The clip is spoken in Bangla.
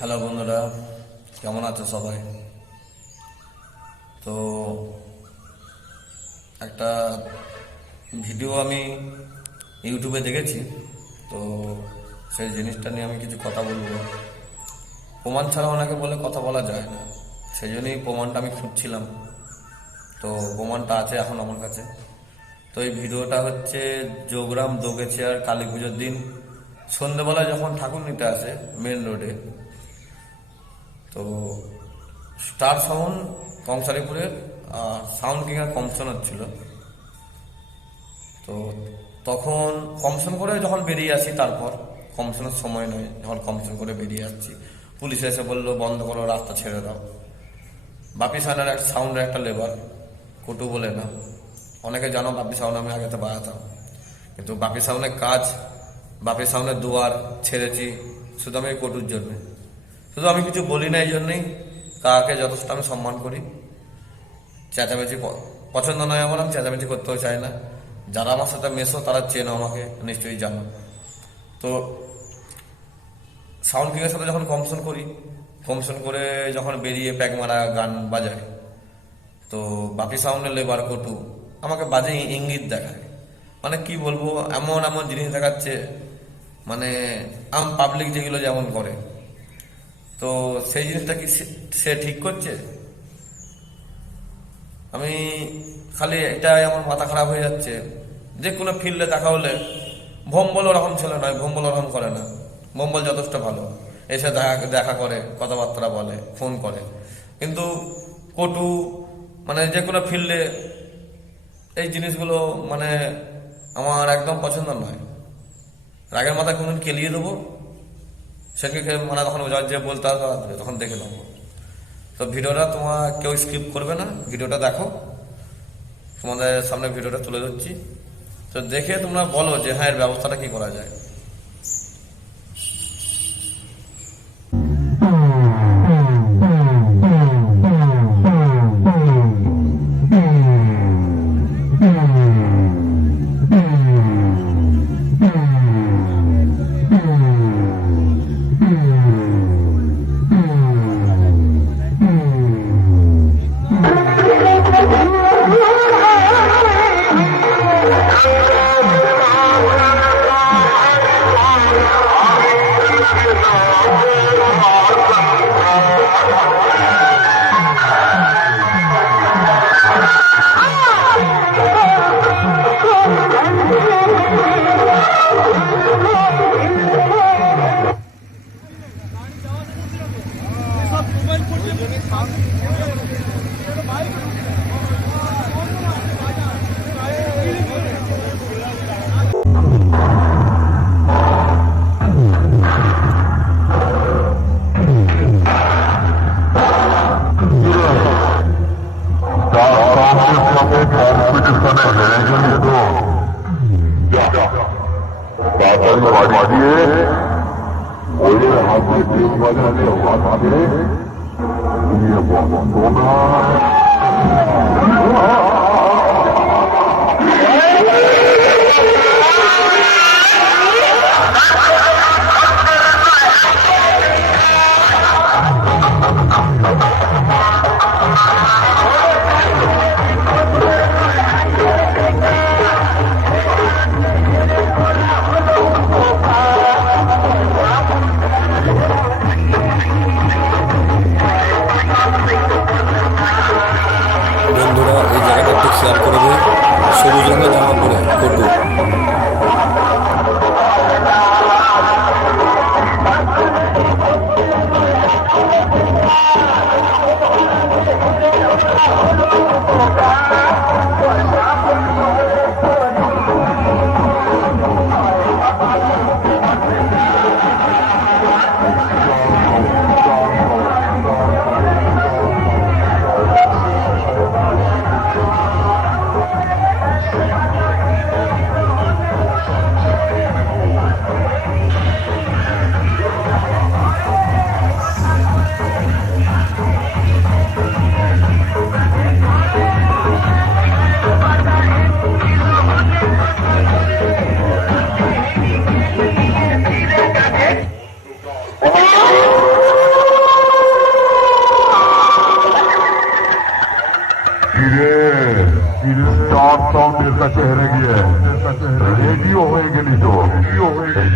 হ্যালো বন্ধুরা, কেমন আছো সবাই? তো একটা ভিডিও আমি ইউটিউবে দেখেছি, তো সেই জিনিসটা নিয়ে আমি কিছু কথা বলব। প্রমাণ ছাড়া ওনাকে বলে কথা বলা যায় না, সেই জন্যই প্রমাণটা আমি খুঁজছিলাম। তো প্রমাণটা আছে এখন আমার কাছে। তো এই ভিডিওটা হচ্ছে যোগরাম দোগেছে আর কালী পুজোর দিন। সন্ধেবেলায় যখন ঠাকুর নিতে আসে মেন রোডে তো স্টার সাউন্ড কংসারিপুরের সাউন্ড কিংয়ের কমিশন হচ্ছিল। তো তখন কমিশন করে যখন বেরিয়ে আসি তারপর কমিশনের সময় নয়, যখন কমিশন করে বেরিয়ে আসছি, পুলিশ এসে বলল, বন্ধ করো, রাস্তা ছেড়ে দাও। বাপি সাউন্ডের একটা সাউন্ডের একটা লেবার, কটু বলে, না, অনেকে জানো বাপি সাউন্ড আমি আগে তো বাড়াতাম কিন্তু বাপি সাউন্ডের কাজ, বাপি সাউন্ডের দুয়ার ছেড়েছি, শুধু আমি কটুর জন্য। শুধু আমি কিছু বলি না এই জন্যেই কাকে যথেষ্ট আমি সম্মান করি। চেঁচামেচি পছন্দ নয় আমার, আমি চেঁচামেচি করতেও চাই না। যারা আমার সাথে মেশো, তারা চেনো আমাকে, নিশ্চয়ই জানো। তো সাউন্ড কিংয়ের সাথে যখন কমিশন করি কমিশন করে যখন বেরিয়ে প্যাক মারা গান বাজায়, তো বাপি সাউন্ডের লেবার কটু আমাকে বাজে ইঙ্গিত দেখায়। মানে কি বলব, এমন এমন জিনিস দেখাচ্ছে মানে আম পাবলিক যেগুলো যেমন করে। তো সেই জিনিসটা কি সে- ঠিক করছে? আমি খালি এটাই আমার মাথা খারাপ হয়ে যাচ্ছে। যে কোনো ফিল্ডে দেখা হলে ভম্বল ওরকম ছেলে নয়, ভম্বল ওরকম করে না। ভম্বল যথেষ্ট ভালো। এসে দেখা দেখা করে, কথাবার্তা বলে ফোন করে। কিন্তু কটু মানে যে কোনো ফিল্ডে এই জিনিসগুলো মানে আমার একদম পছন্দ নয়। রাগের মাথা কোনদিন কেলিয়ে দেবো। সেদিকে মানে তখন যে বলতে হবে তখন দেখে নেব তো ভিডিওটা তোমার কেউ স্কিপ করবে না, ভিডিওটা দেখো। তোমাদের সামনে ভিডিওটা তুলে ধরছি। তো দেখে তোমরা বলো যে হ্যাঁ এর ব্যবস্থাটা কী করা যায়। তাড়াতাড়ি বাড়িয়ে বইয়ের হাতে তেল বাজারে হাতে নিয়ে বন্ধনা বন্ধুরা চার সাউন্ডের কাছে হেরে গিয়ে রেডিও হয়ে গেলি তো রেডিও হয়ে গেলি